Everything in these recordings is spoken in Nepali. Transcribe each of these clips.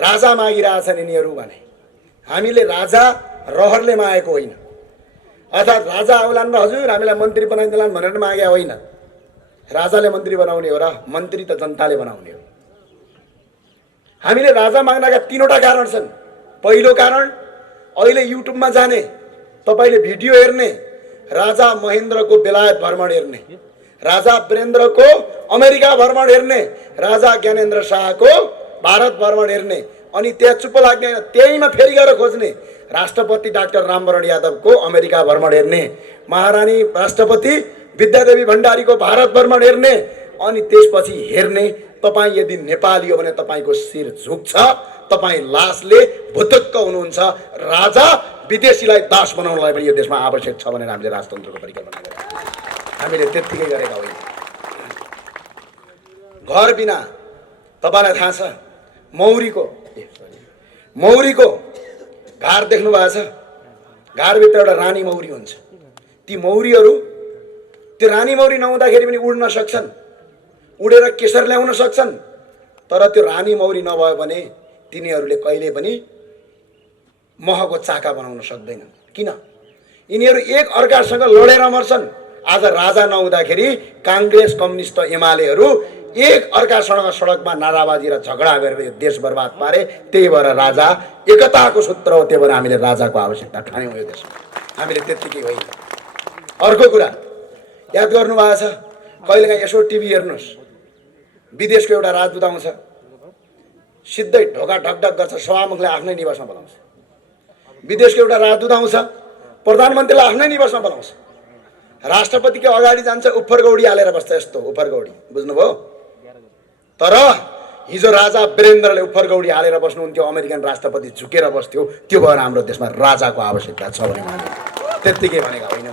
राजा मागिरहेछन् यिनीहरू भने। हामीले राजा रहरले मागेको होइन, अर्थात् राजा आउलान् र हजुर हामीलाई मन्त्री बनाइदिलान् भनेर मागे होइन। राजाले मन्त्री बनाउने हो र मन्त्री त जनताले बनाउने हो। हामीले राजा माग्नका तीनवटा कारण छन्। पहिलो कारण, अहिले युट्युबमा जाने, तपाईले भिडियो हेर्ने, राजा महेन्द्रको बेलायत भ्रमण हेर्ने, राजा वीरेन्द्रको अमेरिका भ्रमण हेर्ने, राजा ज्ञानेन्द्र शाहको भारत भ्रमण हेर्ने, अनि त्यहाँ चुप्प लाग्ने होइन, त्यहीमा फेरि गएर खोज्ने राष्ट्रपति डाक्टर रामवरण यादवको अमेरिका भ्रमण हेर्ने, महारानी राष्ट्रपति विद्यादेवी भण्डारीको भारत भ्रमण हेर्ने, अनि त्यसपछि हेर्ने तपाईँ यदि नेपाली हो भने तपाईँको शिर झुक्छ, तपाईँ लासले भुतुक्क हुनुहुन्छ। राजा विदेशीलाई दास बनाउनलाई पनि यो देशमा आवश्यक छ भनेर हामीले राजतन्त्रको परिकल्पना गरेका, हामीले त्यत्तिकै गरेका होइन। घर बिना तपाईँलाई थाहा छ मौरीको घार देख्नु भएको छ? घारभित्र एउटा रानी मौरी हुन्छ। ती मौरीहरू, त्यो रानी मौरी नहुँदाखेरि पनि उड्न सक्छन्, उडेर केशर ल्याउन सक्छन्, तर त्यो रानी मौरी नभयो भने तिनीहरूले कहिले पनि महको चाका बनाउन सक्दैनन्। किन? यिनीहरू एक अर्कासँग लडेर मर्छन्। आज राजा नहुँदाखेरि काङ्ग्रेस, कम्युनिस्ट, एमालेहरू एक अर्कासँग सडकमा नाराबाजी र झगडा गरेर यो देश बर्बाद पारे। त्यही भएर राजा एकताको सूत्र हो, त्यही भएर हामीले राजाको आवश्यकता ठान्यौँ यो देशमा। हामीले त्यत्तिकै होइन। अर्को कुरा याद गर्नु भएको छ, कहिलेकाहीँ यसो टिभी हेर्नुहोस्, विदेशको एउटा राजदूत आउँछ, सिधै ढोका ढकढक गर्छ, सभामुखले आफ्नै निवासमा बोलाउँछ। विदेशको एउटा राजदूत आउँछ, प्रधानमन्त्रीलाई आफ्नै निवासमा बोलाउँछ। राष्ट्रपतिको अगाडि जान्छ, उफर गौडी हालेर बस्छ, यस्तो उफर गौडी, बुझ्नुभयो? तर हिजो राजा वीरेन्द्रले उफर गौडी हालेर बस्नुहुन्थ्यो, अमेरिकन राष्ट्रपति झुकेर बस्थ्यो। त्यो भएर हाम्रो देशमा राजाको आवश्यकता छ भने मान्यो, त्यत्तिकै भनेका होइन।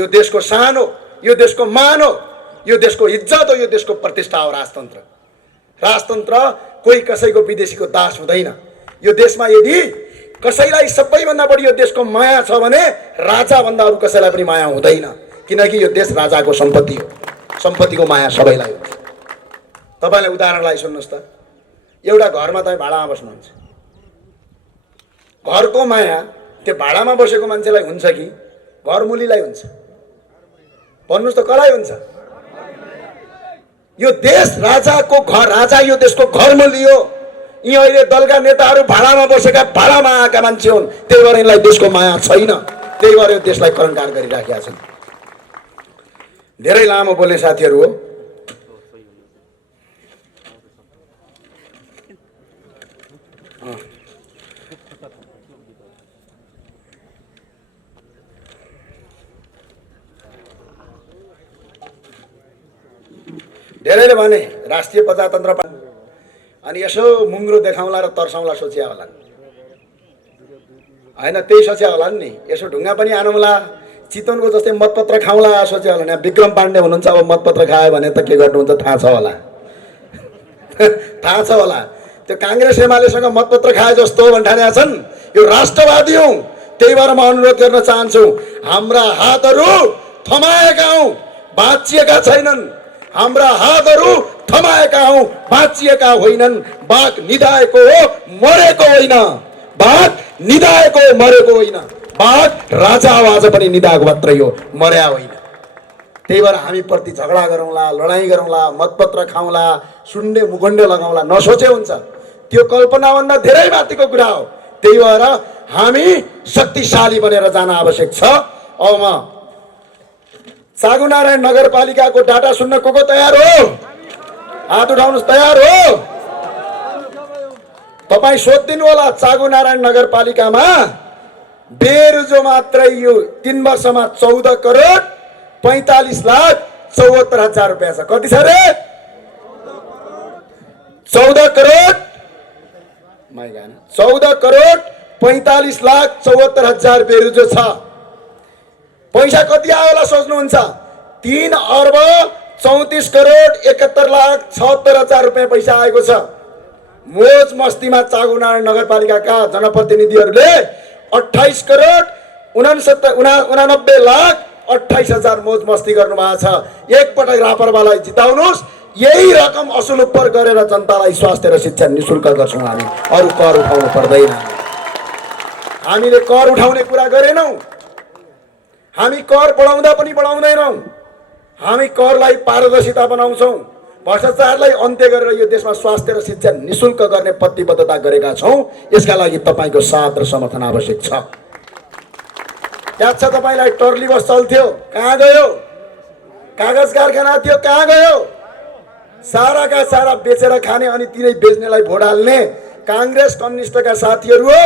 यो देशको शान हो, यो देशको मान हो, यो देशको इज्जत हो, यो देशको प्रतिष्ठा हो राजतन्त्र। राजतन्त्र कोही कसैको विदेशीको दास हुँदैन। यो देशमा यदि कसैलाई सबैभन्दा बढी यो देशको माया छ भने राजाभन्दा अरू कसैलाई पनि माया हुँदैन, किनकि यो देश राजाको सम्पत्ति हो। सम्पत्तिको माया सबैलाई हुन्छ। तपाईँलाई उदाहरणलाई सुन्नुहोस् त, एउटा घरमा तपाईँ भाडामा बस्नुहुन्छ, घरको माया त्यो भाडामा बसेको मान्छेलाई हुन्छ कि घरमुलीलाई हुन्छ? भन्नुहोस् त, कसलाई हुन्छ? यो देश राजाको घर, राजा यो देशको घरमुली हो। यी अहिले दलका नेताहरू भाडामा बसेका, भाडामा आएका मान्छे हुन्, त्यही भएर यिनलाई देशको माया छैन, त्यही भएर यो देशलाई कलङ्कार गरिराखेका छन्। धेरै लामो बोल्ने साथीहरू हो, धेरैले भने राष्ट्रिय प्रजातन्त्र अनि यसो मुङ्ग्रो देखाउँला र तर्साउँला सोचिया होला होइन? त्यही सोचिया होला नि। यसो ढुङ्गा पनि आनौँला, चितवनको जस्तै मतपत्र खाउँला सोचिया होला नि। विक्रम पाण्डे हुनुहुन्छ, अब मतपत्र खायो भने त के गर्नुहुन्छ थाहा छ होला थाहा छ होला। त्यो काङ्ग्रेस एमालेसँग मतपत्र खाए जस्तो भन्ठानेका छन्। यो राष्ट्रवादी हौँ, त्यही भएर म अनुरोध गर्न चाहन्छु, हाम्रा हातहरू थमाएका हौँ, भाँचिएका छैनन्। हाम्रा हातहरू थमाएका हौँ, भाँचिएका होइनन्। बाघ निधाएको हो, मरेको होइन। बाघ निधाएको हो, मरेको होइन। बाघ राजा आवाज पनि निधाएको मात्रै हो, मर्या होइन। त्यही भएर हामी प्रति झगडा गरौँला, लडाइँ गरौँला, मतपत्र खाउँला, सुन्ने मुखण्डे लगाउँला नसोचे हुन्छ। त्यो कल्पनाभन्दा धेरै माथिको कुरा हो। त्यही भएर हामी शक्तिशाली बनेर जान आवश्यक छ। अब म चागुनारायण नगरपालिकाको डाटा सुन्न को तयार हो? हात उठाउनुहोस्, तयार हो? तपाईँ सोधिदिनु होला, चागुनारायण नगरपालिकामा बेरुजो मात्रै यो 3 वर्षमा 14 करोड 45,74,000 रुपियाँ छ। कति छ रे? 14 करोड 14 करोड 45,74,000 बेरुजो छ। पैसा कति आयो होला सोच्नुहुन्छ? 3 अर्ब 34 करोड 71,76,000 रुपियाँ पैसा आएको छ। मोज मस्तीमा चागुनारायण नगरपालिकाका जनप्रतिनिधिहरूले 28 करोड 89,28,000 मोज मस्ती गर्नुभएको छ। एकपटक रापरवालाई जिताउनुहोस्, यही रकम असुल उपर गरेर जनतालाई स्वास्थ्य र शिक्षा निशुल्क गर्छौँ हामी। अरू कर उठाउनु पर्दैन। हामीले कर उठाउने कुरा गरेनौँ। हामी कर बढाउँदा पनि बढाउँदैनौँ। हामी करलाई पारदर्शिता बनाउँछौँ। भ्रष्टाचारलाई अन्त्य गरेर यो देशमा स्वास्थ्य र शिक्षा निशुल्क गर्ने प्रतिबद्धता गरेका छौँ। यसका लागि तपाईँको साथ र समर्थन आवश्यक छ। याद छ तपाईँलाई टर्ली बस चल्थ्यो, कहाँ गयो? कागज कारखाना थियो, कहाँ गयो? साराका सारा बेचेर खाने अनि तिनै बेच्नेलाई भोट हाल्ने काङ्ग्रेस कम्युनिस्टका साथीहरू हो।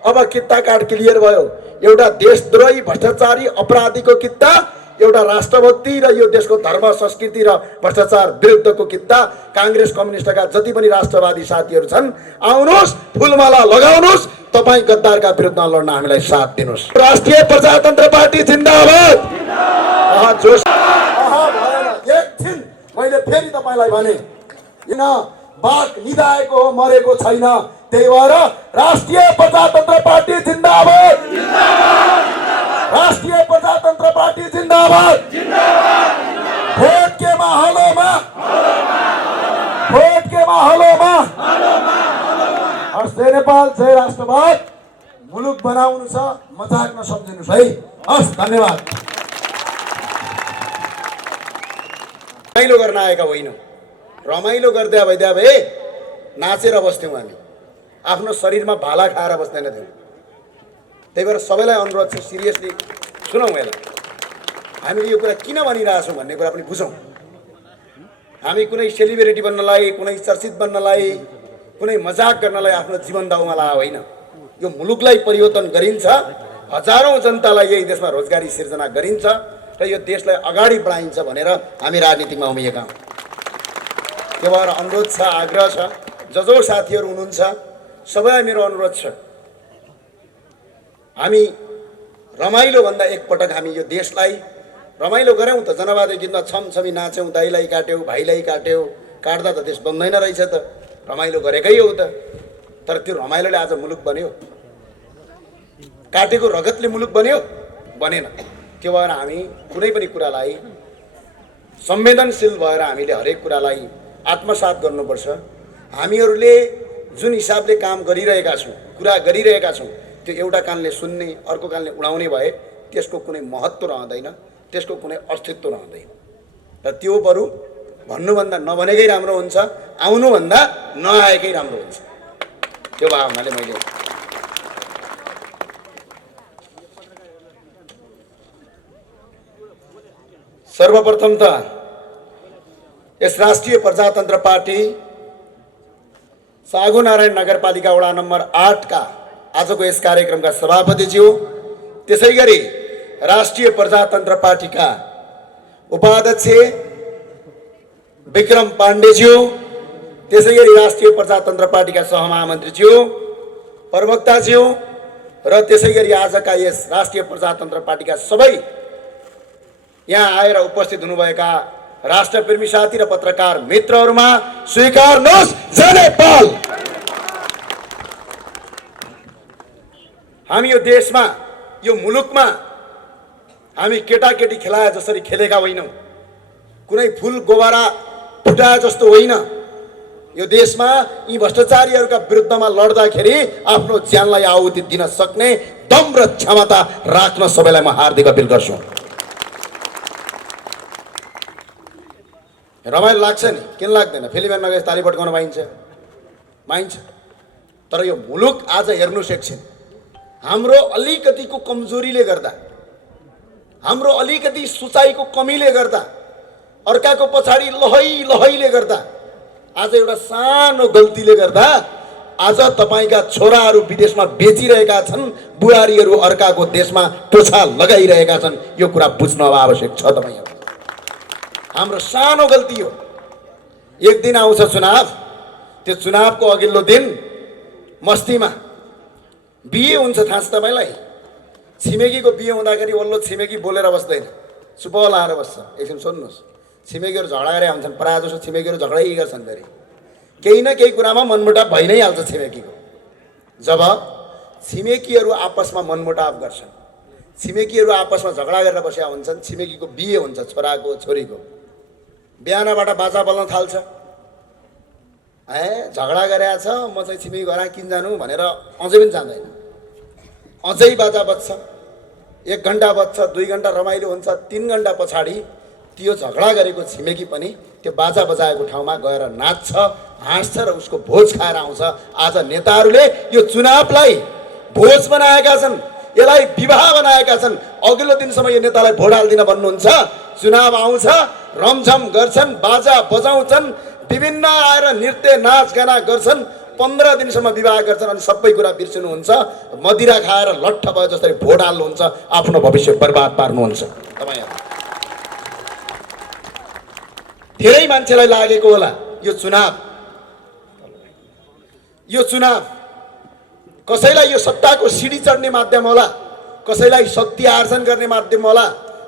अब किता काट क्लियर भयो। एउटा देशद्रोही भ्रष्टाचारी अपराधीको किता, एउटा राष्ट्रभक्ति र यो देशको धर्म संस्कृति र भ्रष्टाचार विरुद्धको किता। काङ्ग्रेस कम्युनिस्टका जति पनि राष्ट्रवादी साथीहरू छन्, आउनुहोस्, फुलमाला लगाउनुहोस्, तपाईँ गद्दारका विरुद्धमा लड्न हामीलाई साथ दिनुहोस्। राष्ट्रिय प्रजातन्त्र पार्टी जिन्दाबाद। जोस एकछिन मैले फेरि तपाईँलाई भने, किन बाघ निधाएको हो, मरेको छैन। त्यही भएर राष्ट्रिय प्रजातन्त्र पार्टी जिन्दाबाद। राष्ट्रिय प्रजातन्त्र पार्टी जिन्दाबाद। भोट के माहौलमा, भोट के माहौलमा जय नेपाल, जय राष्ट्रवाद। मुलुक बनाउनु छ, मजाक नसम्झिनुहोस् है। हस्, धन्यवाद। रमाइलो गर्न आएका होइनौँ। रमाइलो गर्दै भइदिया भए नाचेर बस्थ्यौँ हामी। आफ्नो शरीरमा भाला खाएर बस्दैनथ्यौँ। त्यही भएर सबैलाई अनुरोध छ, सिरियसली सुनौँ यसलाई। हामीले यो कुरा किन भनिरहेछौँ भन्ने कुरा पनि बुझौँ। हामी कुनै सेलिब्रेटी बन्नलाई, कुनै चर्चित बन्नलाई, कुनै मजाक गर्नलाई आफ्नो जीवन दाउमा ला होइन। यो मुलुकलाई परिवर्तन गरिन्छ, हजारौँ जनतालाई यही देशमा रोजगारी सिर्जना गरिन्छ र यो देशलाई अगाडि बढाइन्छ भनेर हामी राजनीतिमा उभिएका हौँ। त्यो भएर अनुरोध छ, आग्रह छ, जो साथीहरू हुनुहुन्छ सबैलाई मेरो अनुरोध छ, हामी रमाइलो भन्दा एकपटक हामी यो देशलाई रमाइलो गऱ्यौँ त। जनवादी गीतमा छमछमी नाच्यौँ, दाइलाई काट्यौँ, भाइलाई काट्यौँ, काट्दा त देश बन्दैन रहेछ त। रमाइलो गरेकै हो त। तर त्यो रमाइलोले आज मुलुक बन्यो? काटेको रगतले मुलुक बन्यो? बनेन। त्यो भएर हामी कुनै पनि कुरालाई संवेदनशील भएर हामीले हरेक कुरालाई आत्मसात गर्नुपर्छ। हामीहरूले जुन हिसाबले काम गरिरहेका छौँ, कुरा गरिरहेका छौँ, त्यो एउटा कानले सुन्ने अर्को कानले उडाउने भए त्यसको कुनै महत्त्व रहँदैन, त्यसको कुनै अस्तित्व रहँदैन। र त्यो बरु भन्नुभन्दा नभनेकै राम्रो हुन्छ, आउनुभन्दा नआएकै राम्रो हुन्छ। त्यो भावनाले मैले सर्वप्रथम त यस राष्ट्रिय प्रजातन्त्र पार्टी सागुनारायण नगरपालिका वडा नम्बर 8 का आजको यस कार्यक्रमका सभापतिज्यू, त्यसै गरी राष्ट्रिय प्रजातन्त्र पार्टीका उपाध्यक्ष विक्रम पाण्डेज्यू, त्यसै गरी राष्ट्रिय प्रजातन्त्र पार्टीका सहमहामन्त्रीज्यू, प्रवक्ताज्यू र त्यसै गरी आजका यस राष्ट्रिय प्रजातन्त्र पार्टीका सबै यहाँ आएर उपस्थित हुनुभएका राष्ट्रप्रेमी साथी र पत्रकार मित्रहरूमा स्वीकार्नुहोस्, जय नेपाल। हामी यो देशमा, यो मुलुकमा हामी केटाकेटी खेलाए जसरी खेलेका होइनौँ, कुनै फुल गोबारा फुटाए जस्तो होइन। यो देशमा यी भ्रष्टाचारीहरूका विरुद्धमा लड्दाखेरि आफ्नो ज्यानलाई आहुति दिन सक्ने दम र क्षमता राख्न सबैलाई म हार्दिक अपिल गर्छु। रमाइलो लाग्छ नि, किन लाग्दैन? फिल्म हेर्न गए ताली पड्काउन पाइन्छ, तर यो मुलुक आज हेर्नुहोस् एकछिन, हाम्रो अलिकतिको कमजोरीले गर्दा, हाम्रो अलिकति सोचाइको कमीले गर्दा, अर्काको पछाडि लहैले गर्दा, आज एउटा सानो गल्तीले गर्दा आज तपाईँका छोराहरू विदेशमा बेचिरहेका छन्, बुहारीहरू अर्काको देशमा टोछा लगाइरहेका छन्। यो कुरा बुझ्न अब आवश्यक छ तपाईँहरू। हाम्रो सानो गल्ती हो। एक दिन आउँछ चुनाव, त्यो चुनावको अघिल्लो दिन मस्तीमा बिहे हुन्छ, थाहा छ तपाईँलाई? छिमेकीको बिहे हुँदाखेरि वल्लो छिमेकी बोलेर बस्दैन, चुप लाएर बस्छ। एकछिन सुन्नुहोस्, छिमेकीहरू झगडा गरे हुन्छन्, प्रायः जसो छिमेकीहरू झगडै गर्छन् फेरि। केही न केही कुरामा मनमुटाव भइ नै हाल्छ छिमेकीको। जब छिमेकीहरू आपसमा मनमुटाव गर्छन्, छिमेकीहरू आपसमा झगडा गरेर बसेका हुन्छन्, छिमेकीको बिहे हुन्छ छोराको छोरीको, बिहानबाट बाजा बल्न थाल्छ। झगडा गरेको छ, म चाहिँ छिमेकी घर किन जानु भनेर अझै पनि जाँदैन। अझै बाजा बज्छ, 1 घन्टा बज्छ, 2 घन्टा रमाइलो हुन्छ, 3 घन्टा पछाडि त्यो झगडा गरेको छिमेकी पनि त्यो बाजा बजाएको ठाउँमा गएर नाच्छ, हाँस्छ र उसको भोज खाएर आउँछ। आज नेताहरूले यो चुनावलाई भोज बनाएका छन्, यसलाई विवाह बनाएका छन्। अघिल्लो दिनसम्म यो नेतालाई भोट हाल्दिन भन्नुहुन्छ, चुनाव आउँछ रमझम गर्छन्, बाजा बजाउँछन्, विभिन्न आएर नृत्य नाच गाना गर्छन्, 15 दिनसम्म विवाह गर्छन् अनि सबै कुरा बिर्सिनुहुन्छ। मदिरा खाएर लट्ठ भयो जसरी भोट हाल्नुहुन्छ, आफ्नो भविष्य बर्बाद पार्नुहुन्छ। तपाईहरु धेरै मान्छेलाई लागेको होला यो चुनाव कसैलाई यो सत्ताको सिडी चढ्ने माध्यम होला, कसैलाई शक्ति आर्जन गर्ने माध्यम होला,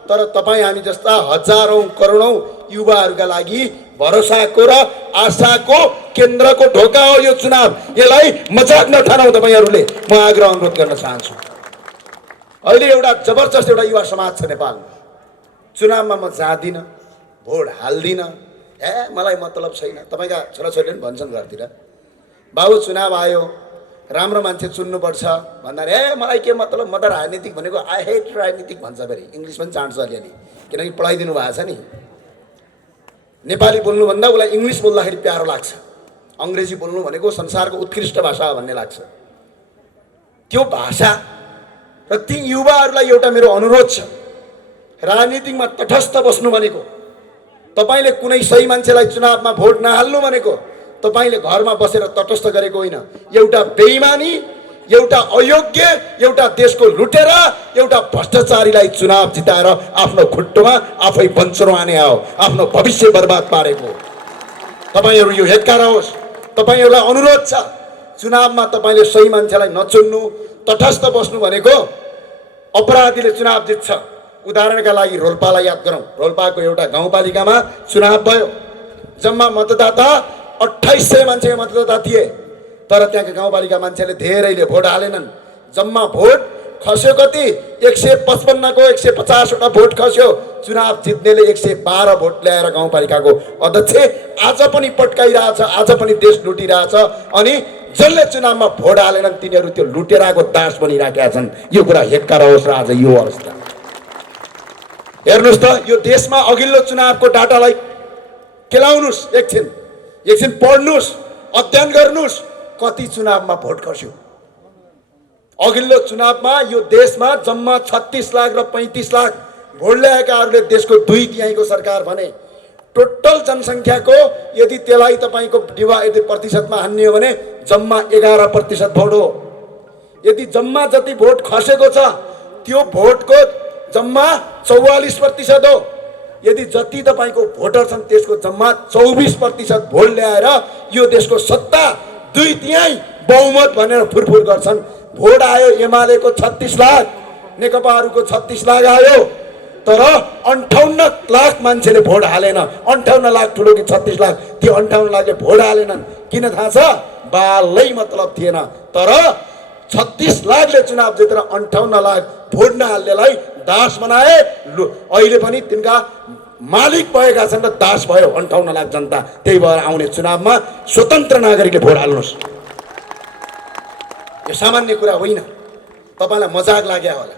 तर तपाईँ हामी जस्ता हजारौं करोडौं युवाहरूका लागि भरोसाको र आशाको केन्द्रको ढोका हो यो चुनाव। यसलाई मजाक नठानौ तपाईहरूले, म आग्रह अनुरोध गर्न चाहन्छु। अहिले एउटा जबरजस्त एउटा युवा समाज छ नेपालमा। चुनावमा म जाँदिन, भोट हाल्दिन, मलाई मतलब छैन। तपाईँका छोराछोरीले पनि भन्छन् घरतिर, बाबु चुनाव आयो राम्रो मान्छे चुन्नुपर्छ भन्दा मलाई के मतलब, म त राजनीतिक भनेको आई हेट राजनीतिक भन्छ। फेरि इङ्ग्लिस पनि चाहन्छ अलिअलि, किनकि पढाइदिनु भएको छ नि। नेपाली बोल्नुभन्दा उसलाई इङ्ग्लिस बोल्दाखेरि प्यारो लाग्छ, अङ्ग्रेजी बोल्नु भनेको संसारको उत्कृष्ट भाषा हो भन्ने लाग्छ। त्यो भाषा र ती युवाहरूलाई एउटा मेरो अनुरोध छ, राजनीतिमा तटस्थ बस्नु भनेको, तपाईँले कुनै सही मान्छेलाई चुनावमा भोट नहाल्नु भनेको तपाईँले घरमा बसेर तटस्थ गरेको होइन। एउटा बेइमानी, एउटा अयोग्य, एउटा देशको लुटेरा, एउटा भ्रष्टाचारीलाई चुनाव जिताएर आफ्नो खुट्टोमा आफै बन्चरो आने हो, आफ्नो भविष्य बर्बाद पारेको। तपाईँहरू यो हेक्कार होस्, तपाईँहरूलाई अनुरोध छ, चुनावमा तपाईँले सही मान्छेलाई नचुन्नु, तटस्थ बस्नु भनेको। अपराधीले चुनाव जित्छ। उदाहरणका लागि रोल्पालाई याद गरौँ। रोल्पाको एउटा गाउँपालिकामा चुनाव भयो, जम्मा मतदाता 2800 मान्छे मतदाता थिए, तर त्यहाँका गाउँपालिका मान्छेले धेरैले भोट हालेनन्। जम्मा भोट खस्यो कति, 155 को 150 वटा भोट खस्यो। चुनाव जित्नेले 112 भोट ल्याएर गाउँपालिकाको अध्यक्ष आज पनि पट्काइरहेछ, आज पनि देश लुटिरहेछ। अनि जसले चुनावमा भोट हालेनन् तिनीहरू त्यो लुटेराको दास बनिराखेका छन्। यो कुरा हेक्कार होस् र आज यो अवस्था हेर्नुहोस् त। यो देशमा अघिल्लो चुनावको डाटालाई केलाउनुहोस्, एकछिन पढ्नुहोस्, अध्ययन गर्नुहोस्, कति चुनावमा भोट खस्यो। अघिल्लो चुनावमा यो देशमा जम्मा 36 लाख र 35 लाख भोट ल्याएकाहरूले देशको 2/3 सरकार भने। टोटल जनसङ्ख्याको यदि त्यसलाई तपाईँको यदि प्रतिशतमा हान्ने हो भने जम्मा 11% भोट हो। यदि जम्मा जति भोट खसेको छ त्यो भोटको जम्मा 44% हो। यदि जति तपाईँको भोटर छन् त्यसको जम्मा 24% भोट ल्याएर यो देशको सत्ता 2/3 बहुमत भनेर फुरफुर गर्छन्। भोट आयो एमालेको 36 लाख, नेकपाहरूको 36 लाख आयो, तर 58 लाख मान्छेले भोट हालेन। 58 लाख ठुलो कि 36 लाख, त्यो 58 लाखले भोट हालेनन्। किन थाहा छ? बालै मतलब थिएन। तर 36 लाखले चुनाव जितेर 58 लाख भोट नहाल्नेलाई दास बनाए। अहिले पनि तिनका मालिक भएका छन् र दास भयो 58 लाख जनता। त्यही भएर आउने चुनावमा स्वतन्त्र नागरिकले भोट हाल्नुहोस्। यो सामान्य कुरा होइन। तपाईँलाई मजाक लाग्यो होला,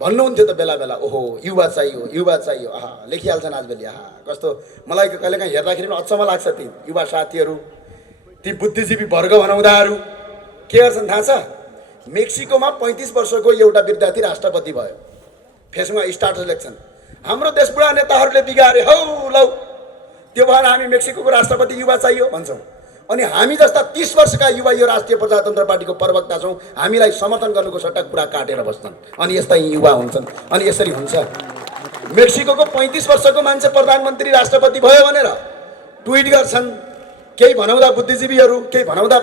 भन्नुहुन्थ्यो त बेला बेला, ओहो युवा चाहियो, आहा लेखिहाल्छन् आजभोलि, आहा कस्तो। मलाई कहिलेकाहीँ हेर्दाखेरि पनि अचम्म लाग्छ। ती युवा साथीहरू, ती बुद्धिजीवी वर्ग भनाउँदाहरू के गर्छन् थाहा छ? मेक्सिकोमा 35 वर्षको एउटा विद्यार्थी राष्ट्रपति भयो। फेसबुकमा स्टाटस लेख्छन्, हाम्रो देश बुढा नेताहरूले बिगारे हौ लौ, त्यो भएर हामी मेक्सिकोको राष्ट्रपति युवा चाहियो भन्छौँ। अनि हामी जस्ता 30 वर्षका युवा यो राष्ट्रिय प्रजातन्त्र पार्टीको प्रवक्ता छौँ, हामीलाई समर्थन गर्नुको सट्टा कुरा काटेर बस्छन्। अनि यस्ता युवा हुन्छन्। अनि यसरी हुन्छ। मेक्सिकोको 35 वर्षको मान्छे प्रधानमन्त्री राष्ट्रपति भयो भनेर ट्विट गर्छन् केही भनाउँदा बुद्धिजीवीहरू, केही भनाउँदा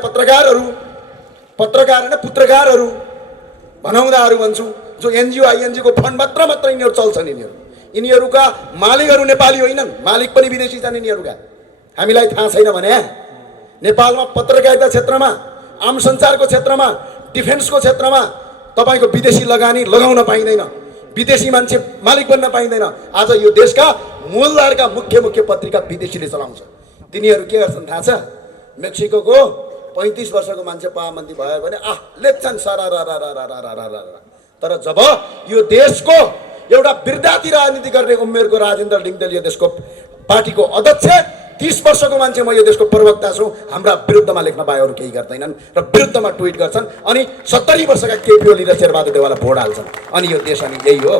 पत्रकारहरू भनाउँदाहरू भन्छु, जो एनजिओ आइएनजिओको फन्ड मात्र यिनीहरू चल्छन्। यिनीहरूका मालिकहरू नेपाली होइनन्, मालिक पनि विदेशी छन् यिनीहरूका। हामीलाई थाहा छैन भने नेपालमा पत्रकारिता क्षेत्रमा, आम सञ्चारको क्षेत्रमा, डिफेन्सको क्षेत्रमा तपाईँको विदेशी लगानी लगाउन पाइँदैन। विदेशी मान्छे मालिक बन्न पाइँदैन। आज यो देशका मूलधारका मुख्य पत्रिका विदेशीले चलाउँछ। तिनीहरू के गर्छन् थाहा छ? मेक्सिकोको 35 वर्षको मान्छे प्रधानमन्त्री भयो भने लेख्छन् सरारा। तर जब यो देशको एउटा विद्यार्थी राजनीति गर्ने उमेरको राजेन्द्र लिङ्गदेल यो देशको पार्टीको अध्यक्ष, 30 वर्षको मान्छे म यो देशको प्रवक्ता छु, हाम्रा विरुद्धमा लेख्न पाए अरू केही गर्दैनन् र विरुद्धमा ट्विट गर्छन्। अनि 70 वर्षका केपी ओली र शेरबहादुर देवाललाई भोट हाल्छन्। अनि यो देश अनि यही हो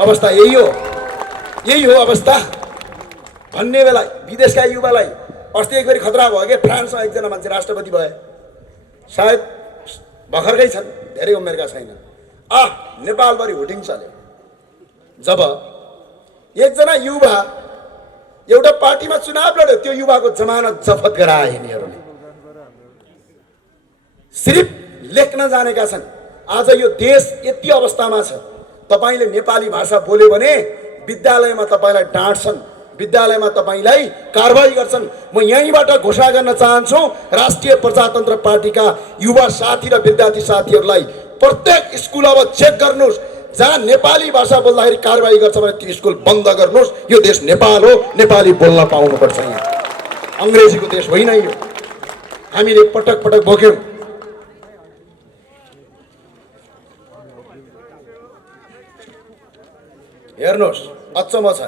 अवस्था, यही हो अवस्था भन्ने बेला विदेशका युवालाई अस्ति एकबारी खतरा भयो कि फ्रान्समा एकजना मान्छे राष्ट्रपति भए, सायद भर्खरकै छन्, धेरै उमेरका छैनन्। नेपालभरि हुटिङ चल्यो जब एकजना युवा एउटा पार्टीमा चुनाव लड्यो, त्यो युवाको जमानत जफत गराए यिनीहरूले। सिर्फ लेख्न जानेका छन्। आज यो देश यति अवस्थामा छ, तपाईले नेपाली भाषा बोल्यो भने विद्यालयमा तपाईलाई डाँट्छन्, विद्यालयमा तपाईलाई कारबाही गर्छन्। म यहीँबाट घोषणा गर्न चाहन्छु राष्ट्रिय प्रजातन्त्र पार्टीका युवा साथी र विद्यार्थी साथीहरूलाई, प्रत्येक स्कुल अब चेक गर्नुहोस्, जहाँ नेपाली भाषा बोल्दाखेरि कारबाही गर्छ भने त्यो स्कुल बन्द गर्नुहोस्। यो देश नेपाल हो, नेपाली बोल्न पाउनुपर्छ। यहाँ अङ्ग्रेजीको देश होइन यो, हामीले पटक पटक बोक्यौँ। हेर्नुहोस् अचम्म छ,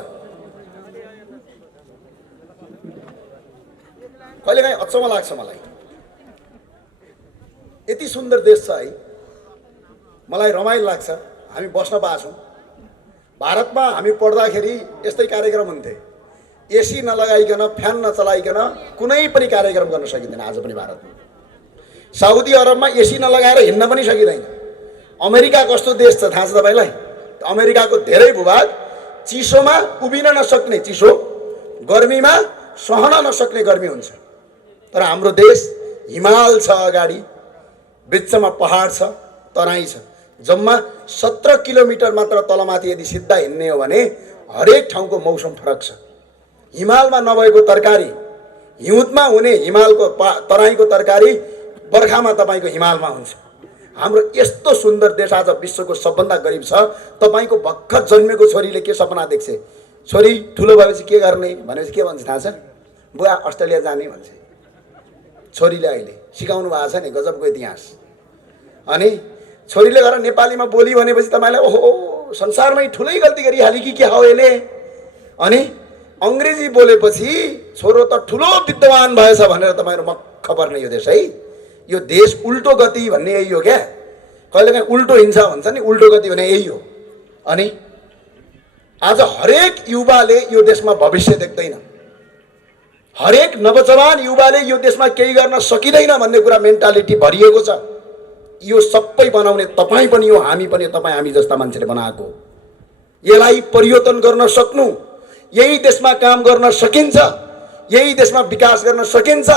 कहिलेकाहीँ अचम्म लाग्छ मलाई। यति सुन्दर देश छ है, मलाई रमाइलो लाग्छ। हामी बस्न पाएछौँ। भारतमा हामी पढ्दाखेरि यस्तै कार्यक्रम हुन्थे, एसी नलगाइकन फ्यान नचलाइकन कुनै पनि कार्यक्रम गर्न सकिँदैन। आज पनि भारतमा, साउदी अरबमा एसी नलगाएर हिँड्न पनि सकिँदैन। अमेरिका कस्तो देश छ थाहा छ तपाईँलाई? अमेरिकाको धेरै भूभाग चिसोमा उभिन नसक्ने चिसो, गर्मीमा सहन नसक्ने गर्मी हुन्छ। तर हाम्रो देश हिमाल छ, अगाडि बिचमा पहाड छ, तराई छ, जम्मा 17 किलोमिटर मात्र तलमाथि यदि सिधा हिँड्ने हो भने हरेक ठाउँको मौसम फरक छ। हिमालमा नभएको तरकारी हिउँदमा हुने, हिमालको तराईको तरकारी बर्खामा तपाईँको हिमालमा हुन्छ। हाम्रो यस्तो सुन्दर देश आज विश्वको सबभन्दा गरिब छ। तपाईँको भर्खर जन्मेको छोरीले के सपना देख्छ? छोरी ठुलो भएपछि के गर्ने भनेपछि के भन्छ थाहा छ? बुवा अस्ट्रेलिया जाने भन्छ छोरीले। अहिले सिकाउनु भएको छ नि गजबको इतिहास। अनि छोरीले गएर नेपालीमा बोली भनेपछि तपाईँलाई ओहो संसारमै ठुलै गल्ती गरिहाल्यो कि के हो यसले। अनि अङ्ग्रेजी बोलेपछि छोरो त ठुलो विद्वान भएछ भनेर तपाईँहरू मक्ख पर्ने यो देश है। यो देश उल्टो गति भन्ने यही हो क्या। कहिलेकाहीँ उल्टो हिँड्छ भन्छ नि, उल्टो गति भने यही हो। अनि आज हरेक युवाले यो देशमा भविष्य देख्दैन, हरेक नवजवान युवाले यो देशमा केही गर्न सकिँदैन भन्ने कुरा मेन्टालिटी भरिएको छ। यो सबै बनाउने तपाईँ पनि हो, हामी पनि, तपाईँ हामी जस्ता मान्छेले बनाएको। यसलाई परिवर्तन गर्न सक्नु, यही देशमा काम गर्न सकिन्छ, यही देशमा विकास गर्न सकिन्छ।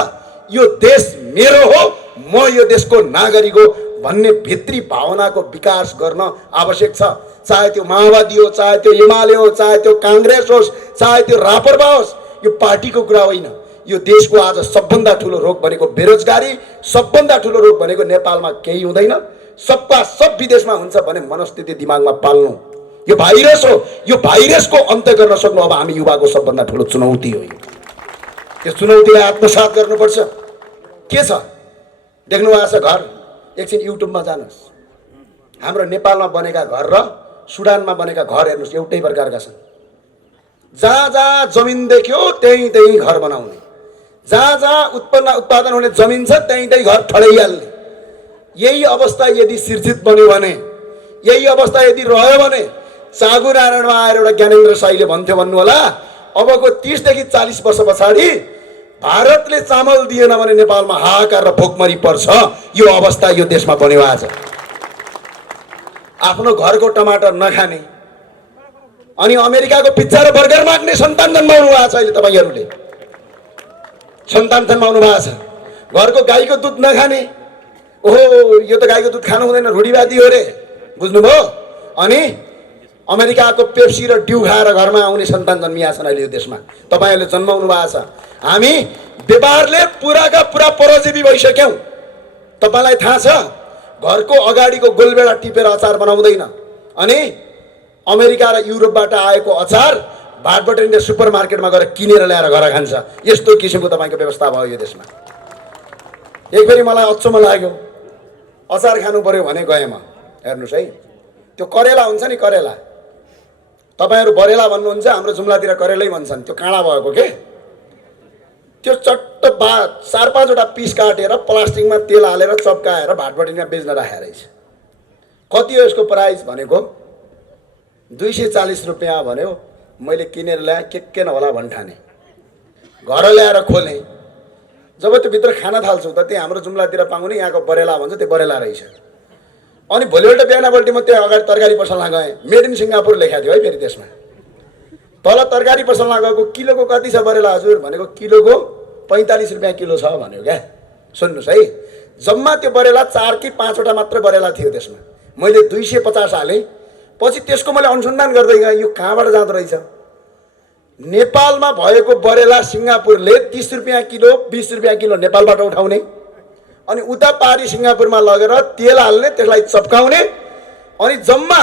यो देश मेरो हो, म यो देशको नागरिक हो भन्ने भित्री भावनाको विकास गर्न आवश्यक छ। चाहे त्यो माओवादी हो, चाहे त्यो एमाले हो, चाहे त्यो काङ्ग्रेस होस्, चाहे त्यो राप्रपा होस्, यो पार्टीको कुरा होइन। यो देशको आज सबभन्दा ठुलो रोग भनेको बेरोजगारी, सबभन्दा ठुलो रोग भनेको नेपालमा केही हुँदैन, सबका सब विदेशमा हुन्छ भने मनस्थिति दिमागमा पाल्नु। यो भाइरस हो, यो भाइरसको अन्त गर्न सक्नु अब हामी युवाको सबभन्दा ठुलो चुनौती हो। यो चुनौतीलाई आत्मसात गर्नुपर्छ। के छ देख्नु भएको छ घर? एकछिन युट्युबमा जानुहोस्, हाम्रो नेपालमा बनेका घर र सुडानमा बनेका घर हेर्नुहोस्, एउटै प्रकारका छन्। जहाँ जहाँ जमिन देख्यो त्यहीँ त्यहीँ घर बनाउने, जहाँ जहाँ उत्पादन हुने जमिन छ त्यहीँ त्यहीँ घर ठडाइहाल्ने। यही अवस्था यदि सिर्जित बन्यो भने, यही अवस्था यदि रह्यो भने, चागु नारायणमा आएर एउटा ज्ञानेन्द्र साईले भन्थ्यो भन्नु होला, अबको 30 देखि 40 वर्ष पछाडि भारतले चामल दिएन भने नेपालमा हाहाकार र भोकमरी पर्छ। यो अवस्था यो देशमा बन्यो। आज आफ्नो घरको टमाटर नखाने अनि अमेरिकाको पिज्जा र बर्गर माग्ने सन्तान जन्माउनु भएको छ। अहिले तपाईँहरूले सन्तान जन्माउनु भएको छ। घरको गाईको दुध नखाने, ओहो यो त गाईको दुध खानु हुँदैन, रूढिवादी हो रे, बुझ्नुभयो? अनि अमेरिकाको पेप्सी र ड्यू खाएर घरमा आउने सन्तान जन्मिया छन् अहिले यो देशमा। तपाईँहरूले जन्माउनु भएको छ। हामी व्यापारले पुराका पुरा परजीवी भइसक्यौँ। तपाईँलाई थाहा छ, घरको अगाडिको गोलबेडा टिपेर अचार बनाउँदैन। अनि अमेरिका र युरोपबाट आएको अचार भाटबटरीले सुपरमार्केटमा गएर किनेर ल्याएर घर खान्छ। यस्तो किसिमको तपाईँको व्यवस्था भयो यो देशमा। एकफेरि मलाई अचम्म लाग्यो, अचार खानु पर्यो भने गएँ म। हेर्नुहोस् है, त्यो करेला हुन्छ नि, करेला, तपाईँहरू बरेला भन्नुहुन्छ, हाम्रो जुम्लातिर करेलै भन्छन्। त्यो काँडा भएको के, त्यो चट्ट 4-5वटा पिस काटेर प्लास्टिकमा तेल हालेर चप्काएर भाटबटरीमा बेच्न राखेको रहेछ। कति हो यसको प्राइस भनेको? 240 रुपियाँ भन्यो। मैले किनेर ल्याएँ, के नहोला भन्ठाने, घर ल्याएर खोलेँ। जब त्यो भित्र खान थाल्छु त त्यहाँ हाम्रो जुम्लातिर पाउने यहाँको बरेला भन्छ, त्यो बरेला रहेछ। अनि भोलिपल्ट बिहानपल्ट म त्यो अगाडि तरकारी पसलमा गएँ, मेड इन सिङ्गापुर लेखेको थियो है। फेरि त्यसमा तल तरकारी पसलमा गएको, किलोको कति छ बरेला हजुर भनेको, किलोको 45 रुपियाँ किलो छ भन्यो क्या। सुन्नुहोस् है, जम्मा त्यो बरेला 4 कि 5वटा मात्र बरेला थियो त्यसमा। मैले 250 हालेँ। पछि त्यसको मैले अनुसन्धान गर्दै गएँ, यो कहाँबाट जाँदो रहेछ। नेपालमा भएको बरेला सिङ्गापुरले 30 रुपियाँ किलो 20 रुपियाँ किलो नेपालबाट उठाउने, अनि उता पारी सिङ्गापुरमा लगेर तेल हाल्ने, त्यसलाई चप्काउने, अनि जम्मा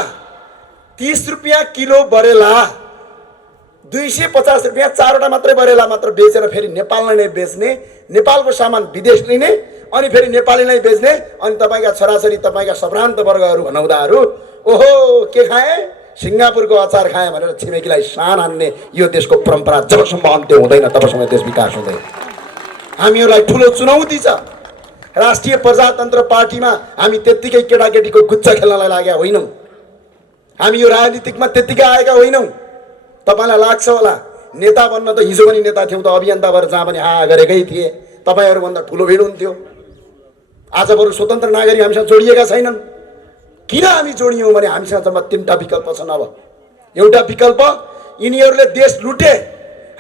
30 रुपियाँ किलो बरेला 250 रुपियाँ 4वटा मात्रै बरेला मात्र बेचेर फेरि नेपाललाई नै बेच्ने, नेपालको सामान विदेश लिने, अनि फेरि नेपाली नै बेच्ने। अनि तपाईँका छोराछोरी, तपाईँका सभ्रान्त वर्गहरू भनाउँदाहरू ओहो के खाएँ, सिङ्गापुरको अचार खाएँ भनेर छिमेकीलाई सान हान्ने यो देशको परम्परा जबसम्म अन्त्य हुँदैन तबसम्म देश विकास हुँदैन। हामीहरूलाई ठुलो चुनौती छ। राष्ट्रिय प्रजातन्त्र पार्टीमा हामी त्यत्तिकै केटाकेटीको गुच्चा खेल्नलाई लागेका होइनौँ। हामी यो राजनीतिकमा त्यत्तिकै आएका होइनौँ। तपाईँलाई लाग्छ होला नेता बन्न त हिजो पनि नेता थियौँ त, अभियन्ता भएर जहाँ पनि हा गरेकै थिए, तपाईँहरूभन्दा ठुलो भिड हुन्थ्यो। आज बरु स्वतन्त्र नागरिक हामीसँग जोडिएका छैनन्। किन हामी जोडियौँ भने हामीसँग जम्मा 3टा विकल्प छन्। अब एउटा विकल्प, यिनीहरूले देश लुटे,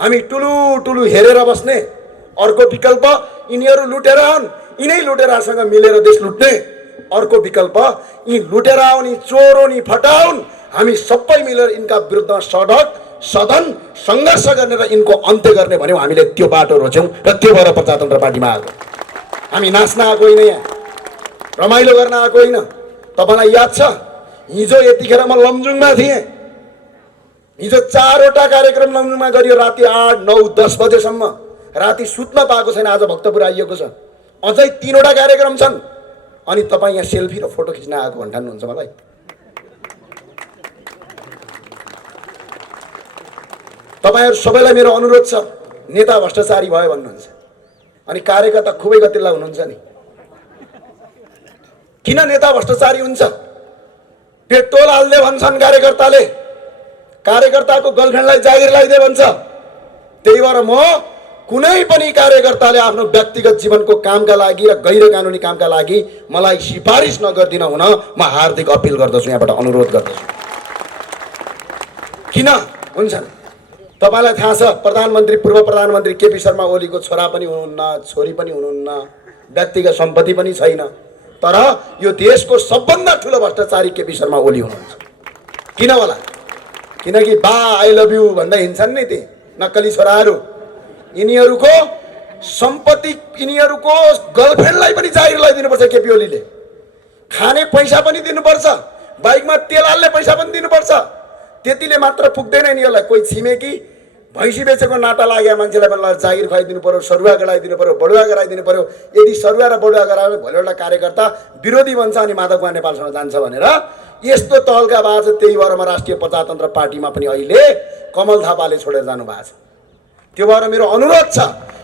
हामी टुलु टुलु हेरेर बस्ने। अर्को विकल्प, यिनीहरू लुटेर आउन्, यिनै लुटेरासँग मिलेर देश लुट्ने। अर्को विकल्प, यी लुटेर आउने चोर नि फटाउन्, हामी सबै मिलेर यिनका विरुद्धमा सडक सदन सङ्घर्ष गर्ने र यिनको अन्त्य गर्ने भन्यौँ। हामीले त्यो बाटो रोज्यौँ र त्यो भएर प्रजातन्त्र पार्टीमा आएको। हामी नाच्न आएको होइन, यहाँ रमाइलो गर्न आएको होइन। तपाईँलाई याद छ हिजो यतिखेर म लमजुङमा थिएँ। हिजो 4वटा कार्यक्रम लमजुङमा गरियो, राति 8, 9, 10 बजेसम्म। राति सुत्न पाएको छैन। आज भक्तपुर आइएको छ, अझै 3वटा कार्यक्रम छन्। अनि तपाईँ यहाँ सेल्फी र फोटो खिच्न आएको भन्ठान्नुहुन्छ मलाई। तपाईँहरू सबैलाई मेरो अनुरोध छ, नेता भ्रष्टाचारी भयो भन्नुहुन्छ, अनि कार्यकर्ता खुबै गतिल्ला हुनुहुन्छ नि। किन नेता भ्रष्टाचारी हुन्छ? पेट्रोल हाल्दे भन्छन् कार्यकर्ताले, कार्यकर्ताको गर्लफ्रेन्डलाई जागिर लगाइदे भन्छ। त्यही भएर म कुनै पनि कार्यकर्ताले आफ्नो व्यक्तिगत जीवनको कामका लागि र गैर कानुनी कामका लागि मलाई सिफारिस नगरिदिन हुन म हार्दिक अपिल गर्दछु, यहाँबाट अनुरोध गर्दछु। किन हुन्छन्? तपाईँलाई थाहा छ प्रधानमन्त्री, पूर्व प्रधानमन्त्री केपी शर्मा ओलीको छोरा पनि हुनुहुन्न, छोरी पनि हुनुहुन्न, व्यक्तिगत सम्पत्ति पनि छैन, तर यो देशको सबभन्दा ठुलो भ्रष्टाचारी केपी शर्मा ओली हुनुहुन्छ। किन होला? किनकि बा आई लभ यु भन्दै हिँड्छन् नि ती नक्कली छोराहरू। यिनीहरूको सम्पत्ति, यिनीहरूको गर्लफ्रेन्डलाई पनि जागिर लगाइदिनुपर्छ केपी ओलीले। खाने पैसा पनि दिनुपर्छ, बाइकमा तेल हाल्ने पैसा पनि दिनुपर्छ। त्यतिले मात्र पुग्दैन यिनीहरूलाई। कोही छिमेकी भैँसी बेचेको नाता लागेको मान्छेलाई पनि जागिर खुवाइदिनु पर्यो, सरुवा गराइदिनु पर्यो, बडुवा गराइदिनु पर्यो। यदि सरुवा र बडुवा गरायो भने भोलि एउटा कार्यकर्ता विरोधी बन्छ अनि माधवकुमार नेपालसँग जान्छ भनेर यस्तो तहलका भएको छ। त्यही भएर म राष्ट्रिय प्रजातन्त्र पार्टीमा पनि अहिले कमल थापाले छोडेर जानु भएको छ। त्यो भएर मेरो अनुरोध छ,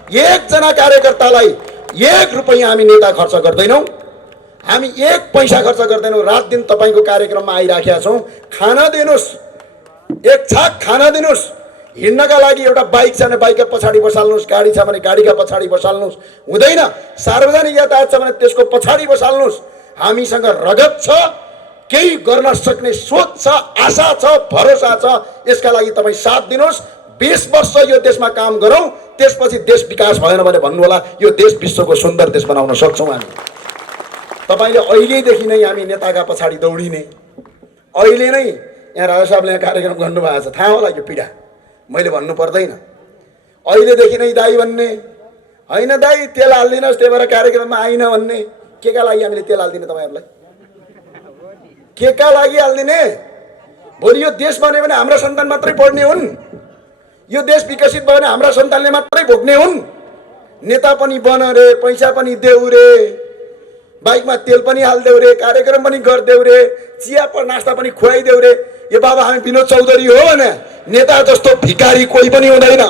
एकजना कार्यकर्तालाई 1 रुपैयाँ हामी नेता खर्च गर्दैनौँ, हामी 1 पैसा खर्च गर्दैनौँ। रात दिन तपाईँको कार्यक्रममा आइराखेका छौँ। खाना दिनुहोस्, 1 छाक खाना दिनुहोस्। हिँड्नका लागि एउटा बाइक छ भने बाइकका पछाडि बसाल्नुहोस्, गाडी छ भने गाडीका पछाडि बसाल्नुहोस्। हुँदैन, सार्वजनिक यातायात छ भने त्यसको पछाडि बसाल्नुहोस्। हामीसँग रगत छ, केही गर्न सक्ने सोच छ, आशा छ, भरोसा छ। यसका लागि तपाईँ साथ दिनुहोस्। 20 वर्ष यो देशमा काम गरौँ, त्यसपछि देश विकास भएन भने भन्नुहोला, यो देश विश्वको सुन्दर देश बनाउन सक्छौँ हामी। तपाईँले अहिलेदेखि नै हामी नेताका पछाडि दौडिने, अहिले नै यहाँ राजा साहबले यहाँ कार्यक्रम गर्नुभएको छ, थाहा होला यो पीडा, मैले भन्नु पर्दैन। अहिलेदेखि नै दाई भन्ने होइन, दाई तेल हालिदिनुहोस् त्यही भएर कार्यक्रममा आइन भन्ने। के का लागि हामीले तेल हालिदिने? तपाईँहरूलाई के का लागि हालिदिने? भोलि यो देश बन्यो भने हाम्रा सन्तान मात्रै पढ्ने हुन्, यो देश विकसित भयो भने हाम्रा सन्तानले मात्रै भोग्ने हुन्। नेता पनि बन रे, पैसा पनि देऊ रे, बाइकमा तेल पनि हालिदेऊ रे, कार्यक्रम पनि गरिदेऊ रे, चिया नास्ता पनि खुवाइदेऊ रे। यो बाबा हामी विनोद चौधरी हो भने नेता जस्तो भिखारी कोही पनि हुँदैन।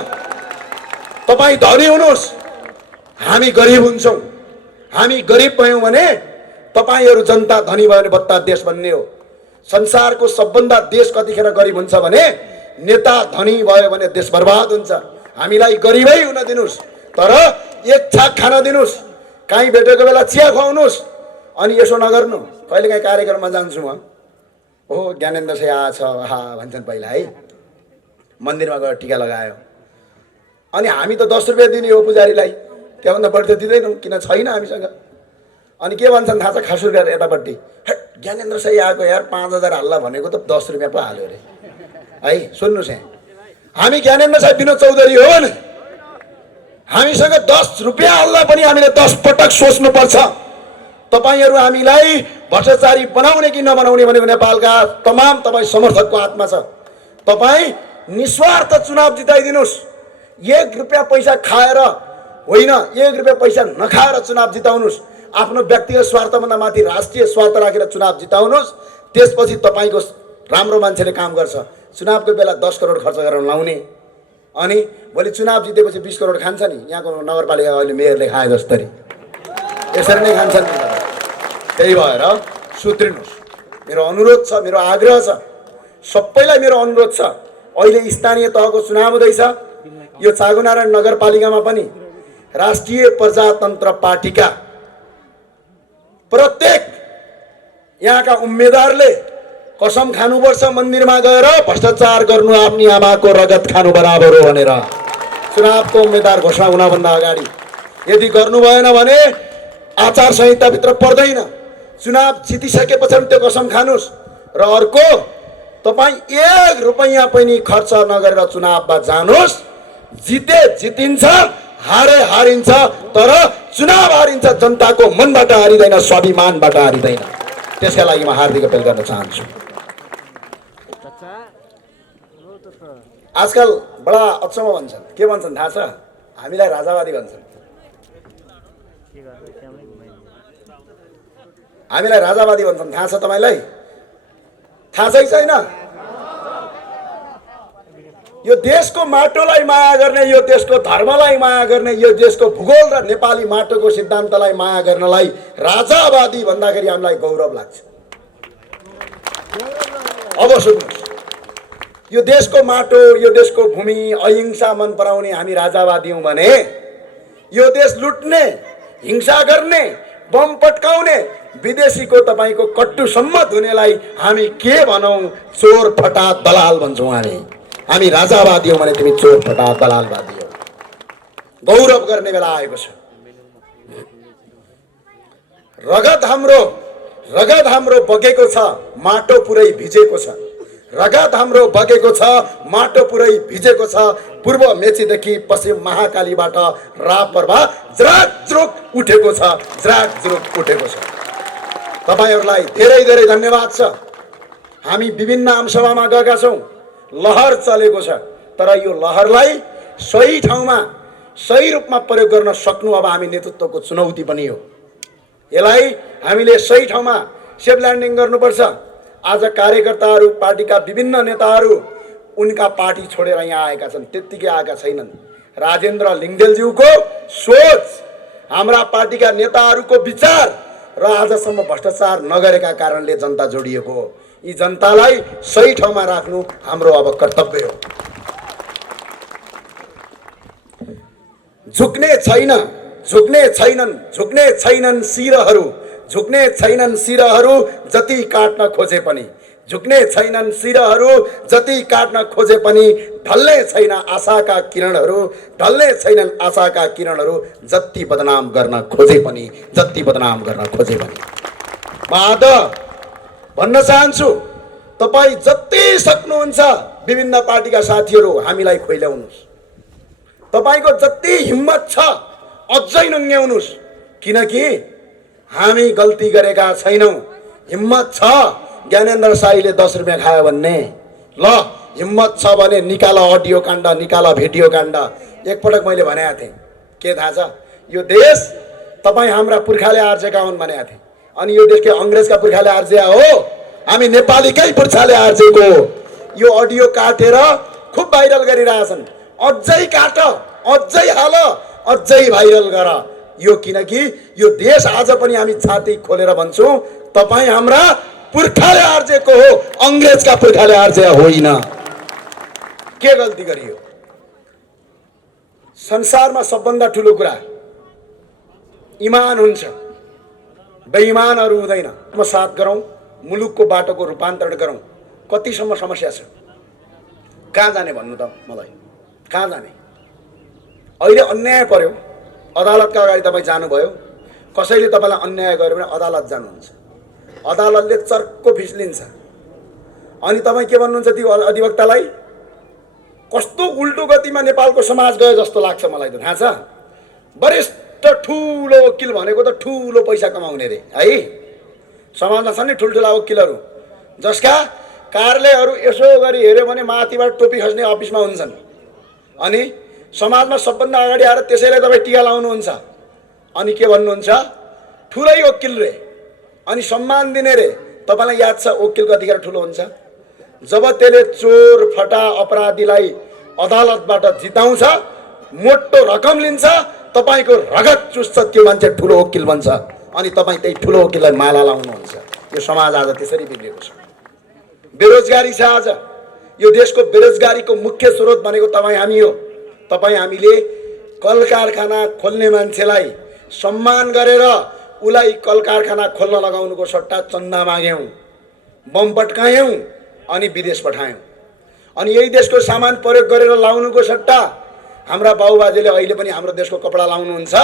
तपाईँ धनी हुनुहोस्, हामी गरिब हुन्छौँ। हामी गरिब भयौँ भने तपाईहरू जनता धनी भयो भने बत्ता देश बन्ने हो। संसारको सबभन्दा देश कतिखेर गरिब हुन्छ भने नेता धनी भयो भने देश बर्बाद हुन्छ। हामीलाई गरिबै हुन दिनुस्, तर एक छाक खान दिनुस्, काहीँ भेटेको बेला चिया खुवाउनुहोस्। अनि यसो नगर्नु, कहिलेकाहीँ कार्यक्रममा जान्छु म, ओ ज्ञानेन्द्र साई आएछ हा भन्छन् पहिला है, मन्दिरमा गएर टिका लगायो। अनि हामी त 10 रुपियाँ दिने हो पुजारीलाई, त्योभन्दा बढी त दिँदैनौँ, किन छैन हामीसँग। अनि के भन्छन् थाहा छ, खास गरेर यतापट्टि, ज्ञानेन्द्र साई आएको यार 5000 हाल्ला भनेको त 10 रुपियाँ पो हाल्यो अरे है। सुन्नुहोस् यहाँ, हामी ज्ञानेन्द्र साई विनोद चौधरी हो भने हामीसँग 10 रुपियाँ हाल्दा पनि हामीले 10 पटक सोच्नुपर्छ। तपाईहरू हामीलाई भ्रष्टाचारी बनाउने कि नबनाउने भनेको नेपालका तमाम तपाईँ समर्थकको हातमा छ। तपाईँ निस्वार्थ चुनाव जिताइदिनुहोस्। 1 रुपियाँ पैसा खाएर होइन, 1 रुपियाँ पैसा नखाएर चुनाव जिताउनुहोस्। आफ्नो व्यक्तिगत स्वार्थभन्दा माथि राष्ट्रिय स्वार्थ राखेर चुनाव जिताउनुहोस्। त्यसपछि तपाईँको राम्रो मान्छेले काम गर्छ। चुनावको बेला 10 करोड खर्च गरेर लाउने, अनि भोलि चुनाव जितेपछि 20 करोड खान्छ नि। यहाँको नगरपालिका अहिले मेयरले खाए जस्तै यसरी नै खान्छन्। त्यही भएर सुध्रिनुहोस्। मेरो अनुरोध छ, मेरो आग्रह छ, सबैलाई मेरो अनुरोध छ। अहिले स्थानीय तहको चुनाव हुँदैछ। यो चाँगुनारायण नगरपालिकामा पनि राष्ट्रिय प्रजातन्त्र पार्टीका प्रत्येक यहाँका उम्मेदवारले कसम खानुपर्छ, मन्दिरमा गएर भ्रष्टाचार गर्नु आफ्नी आमाको रगत खानु बराबर हो भनेर। चुनावको उम्मेदवार घोषणा हुनभन्दा अगाडि यदि गर्नु भएन भने आचार संहिताभित्र पर्दैन। चुनाव जितिसकेपछि त्यो कसम खानुस्। र अर्को, तपाईँ 1 रुपैयाँ पनि खर्च नगरेर चुनावमा जानुस्। जिते जितिन्छ, हारे हारिन्छ, तर चुनाव हारिन्छ जनताको मनबाट हारिँदैन, स्वाभिमानबाट हारिँदैन। त्यसका लागि म हार्दिक अपील गर्न चाहन्छु। आजकल बडा अचम्म भन्छन्, के भन्छन् थाहा छ? हामीलाई राजावादी भन्छन्। हामीलाई राजावादी भन्छन्, थाहा छ तपाईलाई? थाहा छ कि छैन? यो देशको माटोलाई माया गर्ने, यो देशको धर्मलाई माया गर्ने, यो देशको भूगोल र नेपाली माटोको सिद्धान्तलाई माया गर्नलाई राजावादी भन्दाखेरि हामीलाई गौरव लाग्छ। अब सुन्नुहोस्, यो देशको माटो, यो देशको भूमि, अहिंसा मन पराउने हामी राजावादी हौँ भने यो देश लुट्ने, हिंसा गर्ने, बम पट्काउने, विदेशीको तपाईँको कट्टुसम्म धुनेलाई हामी के भनौँ? चोर फटा दलाल भन्छौँ हामी राजावादी हौँ भने तिमी चोर फटा दलालवादी हौ। गौरव गर्ने बेला आएको छ। रगत हाम्रो बगेको छ, माटो पुरै भिजेको छ। रगत हाम्रो बगेको छ, माटो पुरै भिजेको छ। पूर्व मेचीदेखि पश्चिम महाकालीबाट रापरवा ज्राकज्रुक उठेको छ, ज्राकज्रुक उठेको छ। तपाईहरूलाई धेरै धेरै धन्यवाद छ। हामी विभिन्न आमसभामा गएका छौँ, लहर चलेको छ, तर यो लहरलाई सही ठाउँमा सही रूपमा प्रयोग गर्न सक्नु अब हामी नेतृत्वको चुनौती पनि हो। यसलाई हामीले सही ठाउँमा सेफ ल्यान्डिङ गर्नुपर्छ। आज कार्यकर्ताहरू, पार्टीका विभिन्न नेताहरू उनका पार्टी छोडेर यहाँ आएका छन्, त्यत्तिकै आएका छैनन्। राजेन्द्र लिङ्गदेलज्यूको सोच, हाम्रा पार्टीका नेताहरूको विचार र आजसम्म भ्रष्टाचार नगरेका कारणले जनता जोडिएको हो। यी जनतालाई सही ठाउँमा राख्नु हाम्रो अब कर्तव्य हो। झुक्ने छैनन् शिरहरू, झुक्ने छैनन् शिरहरू जति काट्न खोजे पनि, झुक्ने छैनन् शिरहरू जति काट्न खोजे पनि, ढल्ने छैन आशाका किरणहरू, ढल्ने छैनन् आशाका किरणहरू जति बदनाम गर्न खोजे पनि, जति बदनाम गर्न खोजे पनि। म आज भन्न चाहन्छु, तपाईँ जति सक्नुहुन्छ विभिन्न पार्टीका साथीहरू हामीलाई खुइल्याउनुहोस्। तपाईँको जति हिम्मत छ अझै नङ्ग्याउनुहोस्, किनकि हामी गल्ती गरेका छैनौँ। हिम्मत छ, ज्ञानेन्द्र साईले 10 रुपियाँ खायो भन्ने। ल हिम्मत छ भने निकाल अडियो काण्ड, निकाल भिडियो काण्ड। एकपटक मैले भनेको थिएँ, के थाहा छ, यो देश तपाईँ हाम्रा पुर्खाले आर्जेका हुन् भनेको थिएँ। अनि यो देश के अङ्ग्रेजका पुर्खाले आर्जिया हो? हामी नेपालीकै पुर्खाले आर्जेको। यो अडियो काटेर खुब भाइरल गरिरहेछन्। अझै काट, अझै हाल, अझै भाइरल गर यो, किनकि यो देश आज पनि हामी छाती खोलेर भन्छौँ, तपाईँ हाम्रा पुर्खाले आर्जेको हो, अङ्ग्रेजका पुर्खाले आर्जे होइन। के गल्ती गरियो? संसारमा सबभन्दा ठुलो कुरा इमान हुन्छ, बेइमानहरू हुँदैन। साथ गरौँ, मुलुकको बाटोको रूपान्तरण गरौँ। कतिसम्म समस्या छ? कहाँ जाने भन्नु त मलाई? कहाँ जाने? अहिले अन्याय पर्यो, अदालतका अगाडि तपाईँ जानुभयो, कसैले तपाईँलाई अन्याय गर्यो भने अदालत जानुहुन्छ, अदालतले चर्को फिस लिन्छ। अनि तपाईँ के भन्नुहुन्छ त्यो अधिवक्तालाई? कस्तो उल्टो गतिमा नेपालको समाज गयो जस्तो लाग्छ मलाई त। थाहा छ, वरिष्ठ ठुलो वकिल भनेको त ठुलो पैसा कमाउने रे है। समाजमा छन् नि ठुल्ठुला वकिलहरू, जसका कार्यालयहरू यसो गरी हेऱ्यो भने माथिबाट टोपी खस्ने अफिसमा हुन्छन्। अनि समाजमा सबभन्दा अगाडि आएर त्यसैलाई तपाईँ टिका लाउनुहुन्छ। अनि के भन्नुहुन्छ? ठुलै वकिल रे, अनि सम्मान दिने रे। तपाईँलाई याद छ वकिल कतिखेर ठुलो हुन्छ? जब त्यसले चोर फटा अपराधीलाई अदालतबाट जिताउँछ, मोटो रकम लिन्छ, तपाईँको रगत चुस्छ, त्यो मान्छे ठुलो वकिल बन्छ। अनि तपाईँ त्यही ठुलो वकिललाई माला लाउनुहुन्छ। यो समाज आज त्यसरी बिग्रेको छ। बेरोजगारी छ आज। यो देशको बेरोजगारीको मुख्य स्रोत भनेको तपाईँ हामी हो। तपाईँ हामीले कल कारखाना खोल्ने मान्छेलाई सम्मान गरेर उलाई कल कारखाना खोल्न लगाउनुको सट्टा चन्दा माग्यौँ, बम पट्कायौँ, अनि विदेश पठायौँ। अनि यही देशको सामान प्रयोग गरेर लाउनुको सट्टा हाम्रा बाबुबाजेले अहिले पनि हाम्रो देशको कपडा लाउनुहुन्छ।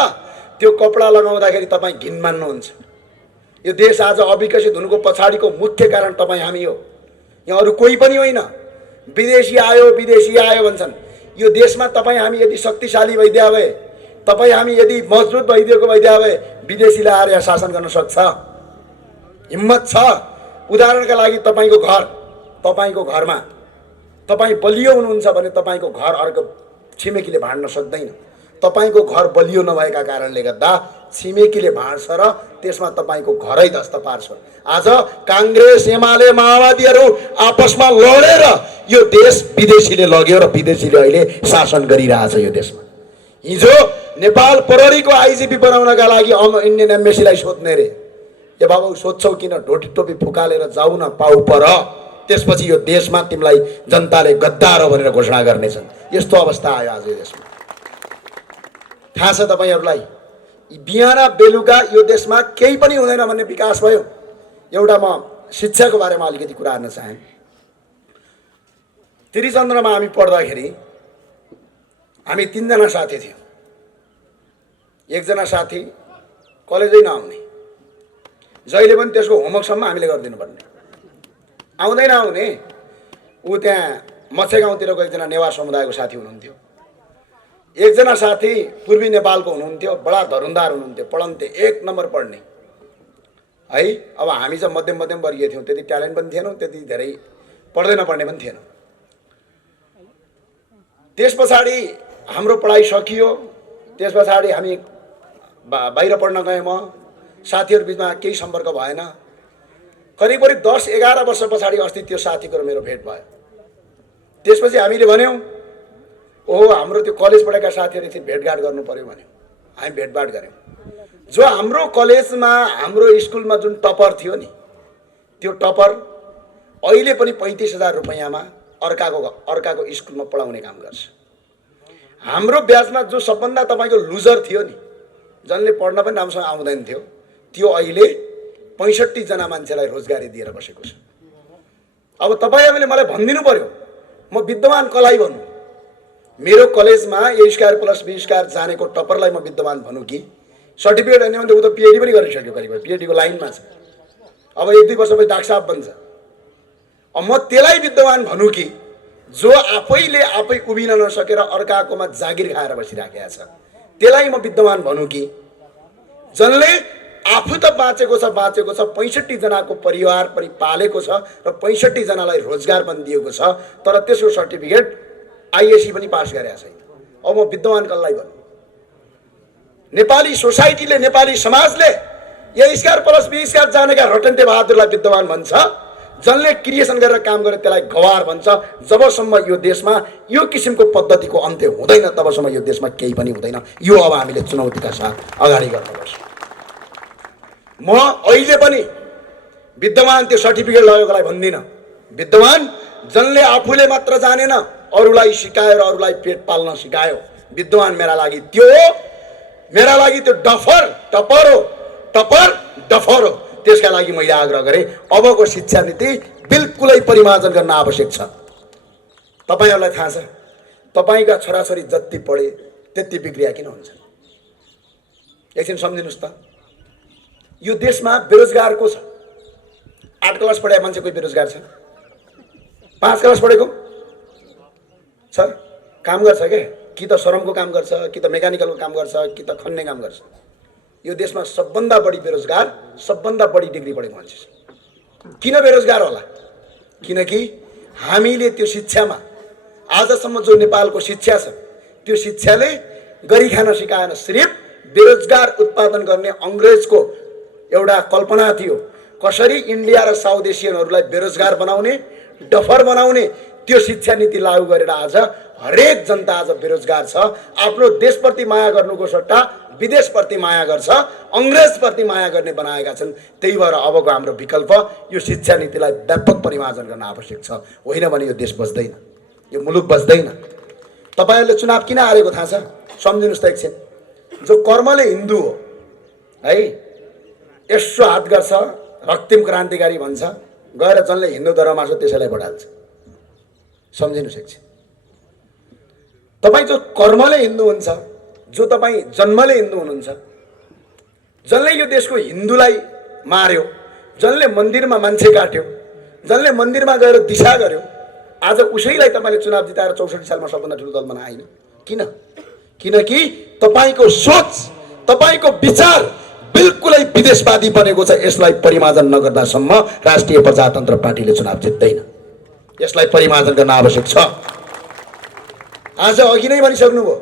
त्यो कपडा लगाउँदाखेरि तपाईँ घिन मान्नुहुन्छ। यो देश आज अविकसित हुनुको पछाडिको मुख्य कारण तपाईँ हामी हो, यहाँ अरू कोही पनि होइन। विदेशी आयो भन्छन्। यो देशमा तपाईँ हामी यदि शक्तिशाली भइदिया भए, तपाईँ हामी यदि मजबुत भइदिया भए विदेशीले आएर यहाँ शासन गर्न सक्छ, हिम्मत छ। उदाहरणका लागि तपाईँको घर, तपाईँको घरमा तपाईँ बलियो हुनुहुन्छ भने तपाईँको घर अर्को छिमेकीले भाँड्न सक्दैन। तपाईँको घर बलियो नभएका कारणले गर्दा छिमेकीले भाँड्छ र त्यसमा तपाईँको घरै ध्वस्त पार्छ। आज काङ्ग्रेस, एमाले, माओवादीहरू आपसमा लडेर यो देश विदेशीले लग्यो र विदेशीले अहिले शासन गरिरहेछ यो देशमा। हिजो नेपाल प्रहरीको आइजिपी बनाउनका लागि इन्डियन एम्बेसीलाई सोध्ने रे, ए बाबु सोध्छौ किन? ढोटी टोपी फुकालेर जाऊ न, पाउ पर, त्यसपछि यो देशमा तिमीलाई जनताले गद्दार हो भनेर घोषणा गर्नेछन्। यस्तो अवस्था आयो आज यो देशमा। थाहा छ तपाईँहरूलाई, बिहान बेलुका यो देशमा केही पनि हुँदैन भन्ने विकास भयो। एउटा म शिक्षाको बारेमा अलिकति कुरा गर्न चाहे। त्रिचन्द्रमा हामी पढ्दाखेरि हामी 3 जना साथी थियौँ। एकजना साथी कलेजै नआउने, जहिले पनि त्यसको होमवर्कसम्म हामीले गरिदिनु पर्ने, आउँदैन आउने। ऊ त्यहाँ मच्छे गाउँतिरको एकजना नेवार समुदायको साथी हुनुहुन्थ्यो। एकजना साथी पूर्वी नेपालको हुनुहुन्थ्यो, बडा धरुन्दार हुनुहुन्थ्यो, पढन्थे 1 नम्बर पढ्ने है। अब हामी चाहिँ मध्यम वर्गीय थियौँ, त्यति ट्यालेन्ट पनि थिएनौँ, त्यति धेरै पढ्दै नपढ्ने पनि थिएनौँ। त्यस पछाडि हाम्रो पढाइ सकियो। त्यस पछाडि हामी बाहिर पढ्न गएँ। म साथीहरू बिचमा केही सम्पर्क भएन। करिब 10-11 वर्ष पछाडि अस्ति त्यो साथीको र मेरो भेट भयो। त्यसपछि हामीले भन्यौँ, ओहो हाम्रो त्यो कलेज पढेका साथीहरू एकछिन भेटघाट गर्नु पर्यो भन्यो। हामी भेटघाट गऱ्यौँ। जो हाम्रो कलेजमा, हाम्रो स्कुलमा जुन टपर थियो नि, त्यो टपर अहिले पनि 35,000 रुपैयाँमा अर्काको स्कुलमा पढाउने काम गर्छ। हाम्रो ब्याचमा जो सबभन्दा तपाईँको लुजर थियो नि, जसले पढ्न पनि राम्रोसँग आउँदैन थियो, त्यो अहिले 65 जना मान्छेलाई रोजगारी दिएर बसेको छ। अब तपाईँहरूले मलाई भनिदिनु पर्यो, म विद्वान कसलाई भनौँ? मेरो कलेजमा A²+B² जानेको टपरलाई म विद्वान भनौँ कि? सर्टिफिकेट होइन भने ऊ त पिएचडी पनि गरिसक्यो, करिब पिएचडीको लाइनमा छ। अब 1-2 वर्षपछि डाक्टर साहब बन्छ। अब म त्यसलाई विद्वान भनौँ कि जो आफै उभिन नसकेर अर्काकोमा जागिर खाएर बसिराखेको छ? त्यसलाई म विद्वान भनौँ कि जसले आफू त बाँचेको छ 65 जनाको परिवार पनि पालेको छ र 65 जनालाई रोजगार पनि दिएको छ, तर त्यसको सर्टिफिकेट आइएससी पनि पास गरेको छैन। अब म विद्वान कसलाई भन्नु? नेपाली सोसाइटीले, नेपाली समाजले ए स्क्वायर प्लस बी स्क्वायर जानेका रटन्ते बहादुरलाई विद्वान भन्छ, जसले क्रिएसन गरेर काम गरे त्यसलाई गवार भन्छ। जबसम्म यो देशमा यो किसिमको पद्धतिको अन्त्य हुँदैन तबसम्म यो देशमा केही पनि हुँदैन। यो अब हामीले चुनौतीका साथ अगाडि गर्नुपर्छ। म अहिले पनि विद्वान त्यो सर्टिफिकेट लगेकोलाई भन्दिनँ। विद्वान जसले आफूले मात्र जानेन, अरूलाई सिकायो र अरूलाई पेट पाल्न सिकायो, विद्वान मेरा लागि त्यो हो। मेरा लागि त्यो डफर हो। त्यसका लागि मैले आग्रह गरेँ, अबको शिक्षा नीति बिल्कुलै परिमार्जन गर्न आवश्यक छ। तपाईहरुलाई थाहा छ, तपाईका छोराछोरी जति पढे त्यति बिग्रिया किन हुन्छ? एकछिन सम्झिनुस् त। यो देशमा बेरोजगार को छ? 8 क्लास पढेको मान्छे कोही बेरोजगार छ? 5 क्लास पढेको छ? काम गर्छ के? कि त श्रमको काम गर्छ, कि त मेकानिकलको काम गर्छ, कि त खन्ने काम गर्छ। यो देशमा सबभन्दा बढी बेरोजगार सबभन्दा बढी डिग्री पढेको मान्छे छ। किन बेरोजगार होला? किनकि हामीले त्यो शिक्षामा आजसम्म जो नेपालको शिक्षा छ त्यो शिक्षाले गरी खान सिकाएन। सिर्फ बेरोजगार उत्पादन गर्ने अंग्रेजको एउटा कल्पना थियो, कसरी इन्डिया र साउथ एसियनहरूलाई बेरोजगार बनाउने, डफर बनाउने। त्यो शिक्षा नीति लागू गरेर आज हरेक जनता आज बेरोजगार छ। आफ्नो देशप्रति माया गर्नुको सट्टा विदेशप्रति माया गर्छ, अंग्रेजप्रति माया गर्ने बनाएका छन्। त्यही भएर अबको हाम्रो विकल्प यो शिक्षा नीतिलाई व्यापक परिमार्जन गर्न आवश्यक छ। होइन भने यो देश बच्दैन, यो मुलुक बच्दैन। तपाईहरुले चुनाव किन हारेको थाहा छ? सम्झिनुस् त एकछिन। जो कर्मले हिन्दू हो है, यसो हात गर्छ, रक्तिम क्रान्तिकारी भन्छ, गएर जसले हिन्दू धर्ममा छ त्यसैलाई भोट हाल्छ। सम्झिनुस् एकछिन। तपाई जो कर्मले हिन्दू हुन्छ, जो तपाई जन्मले हिन्दू हुनुहुन्छ, जसले यो देशको हिन्दूलाई मार्यो, जसले मन्दिरमा मान्छे काट्यो, जसले मन्दिरमा गएर दिशा गर्यो, आज उसैलाई तपाईले चुनाव जिताएर 64 सालमा सबभन्दा ठुलो दल बनाएन। किन? किनकि तपाईको सोच, तपाईको विचार बिल्कुलै विदेशवादी बनेको छ। यसलाई परिमार्जन नगर्दासम्म राष्ट्रिय प्रजातन्त्र पार्टीले चुनाव जित्दैन। यसलाई परिमार्जन गर्न आवश्यक छ। आज अघि नै भनिसक्नुभयो,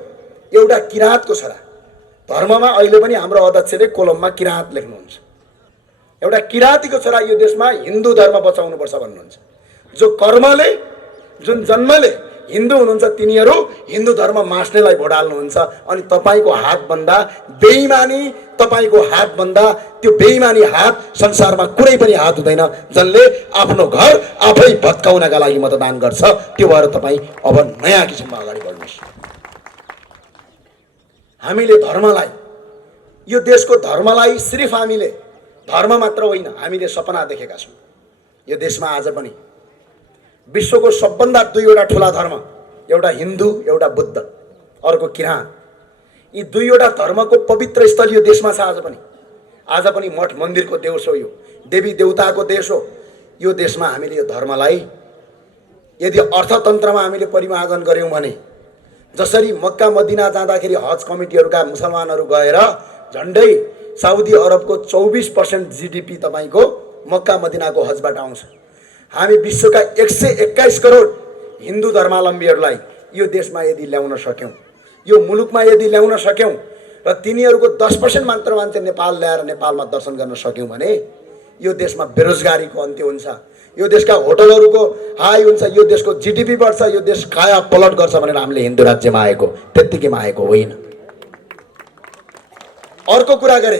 एउटा किराँतको छोरा। धर्ममा अहिले पनि हाम्रो अध्यक्षले कोलममा किराँत लेख्नुहुन्छ। एउटा किराँतीको छोरा यो देशमा हिन्दू धर्म बचाउनुपर्छ भन्नुहुन्छ। जो कर्मले, जुन जन्मले हिन्दू हुनुहुन्छ तिनीहरू हिन्दू धर्म मास्नेलाई भोट हाल्नुहुन्छ। अनि तपाईको हात बन्दा बेइमानी, तपाईको हात बन्दा त्यो बेइमानी हात संसारमा कुनै पनि हात हुँदैन जसले आफ्नो घर आफै भत्काउनका लागि मतदान गर्छ। त्यो भएर तपाई अब नयाँ किसिममा अगाडि बढ्नुहोस्। हामीले धर्मलाई, यो देशको धर्मलाई सिर्फ हामीले धर्म मात्र होइन, हामीले सपना देखेका छौँ। यो देशमा आज पनि विश्वको सबभन्दा 2वटा ठुला धर्म, एउटा हिन्दू, एउटा बुद्ध, अर्को किराँत। यी 2वटा धर्मको पवित्र स्थल यो देशमा छ। आज पनि मठ मन्दिरको देश हो, यो देवी देवताको देश हो। यो देशमा हामीले यो धर्मलाई यदि अर्थतन्त्रमा हामीले परिमार्जन गर्यौं भने, जसरी मक्का मदिना जाँदाखेरि हज कमिटीहरूका मुसलमानहरू गएर झन्डै साउदी अरबको 24% जीडीपी तपाईको मक्का मदिनाको हजबाट आउँछ। हामी विश्वका 121 करोड हिन्दू धर्मावलम्बीहरूलाई यो देशमा यदि ल्याउन सक्यौं, यो मुलुकमा यदि ल्याउन सक्यौं र तिनीहरूको 10% मात्र मान्छे नेपाल ल्याएर नेपालमा दर्शन गर्न सक्यौं भने यो देशमा बेरोजगारीको अन्त्य हुन्छ। यो देशका होटलहरूको हाई हुन्छ, यो देशको जीडीपी बढ्छ, यो देश काया पलट गर्छ भनेर हामीले हिन्दू राज्यमा आएको त्यत्तिकैमा आएको होइन। अर्को कुरा गरे